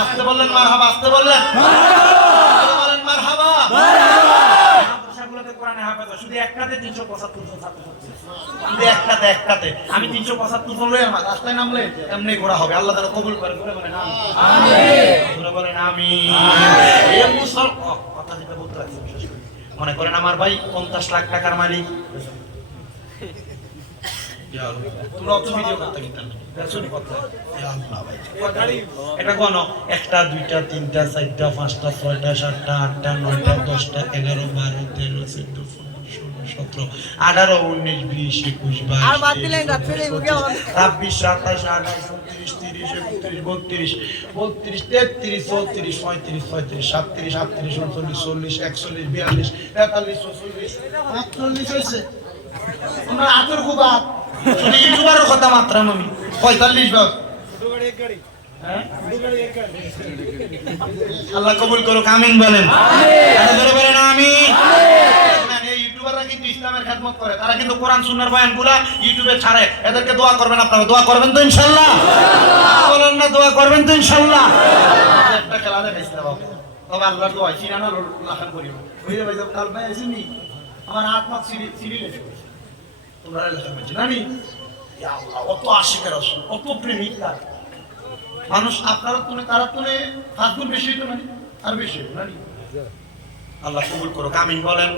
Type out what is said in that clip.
আসতে বললেন মারহাবা, আসতে বললেন বলেন মারহাবা। মাদ্রাসাগুলোতে কোরআনে হাফেজ শুধু একটাতে 375 জন ছাত্র ছাত্রী, শুধু একটাতে আমি 375 জন লয়ে রাস্তায় নামলে এমনি ঘোরা হবে। আল্লাহ তাআলা কবুল করে, করে বলেন আমিন, করে বলেন আমিন। এই মুসল কথা যেটা বলতে রাখছি, মনে করেন আমার ভাই 50 লাখ টাকার মালিক, তোমরা অত ভিডিও করতে গেতেন এটা কোন 1টা 2টা 3টা 4টা 5টা 6টা 7টা 8টা 9টা 10টা 11 12 13 14 15 16 17 18 19 20 21 22 আর বাদ দিলেন রাত ফেলে গিয়ে 26 27 28 29 30 31 32 33 34 35 36 37 38 39 40 41 42 43 44 45 হয়েছে। তোমরা আতর গুবা শুধু ইউটিউবারের কথা মাত্র আমি 45 ভাগ আল্লাহ কবুল করুক, আমিন বলেন। বলেন আমিন। এই ইউটিউবাররা কিন্তু ইসলামের খেদমত করে, তারা কিন্তু কোরআন সুন্নাহর বয়ানগুলা ইউটিউবে ছাড়ে। এদেরকে দোয়া করবেন, আপনারা দোয়া করবেন তো ইনশাআল্লাহ? বলেন না দোয়া করবেন তো ইনশাআল্লাহ? একটা খেলা দেখাইছে বাবা, তবে আল্লাহর দোয়া সিনানা লাখান করি ওই ভাই তো কাল ভাই আসেনি, আমার আত্মা সিরি লেখে তোমরা লেখা বলছি নানি, ইয়া আল্লাহ কত আশিকের রাসূল, কত প্রেমিক তার মানুষ। আপনারা তুলে তারা তুলে 5 গুণ বেশি তো নানি, আর বেশি নানি। আল্লাহ কবুল করুক, আমিন বলেন।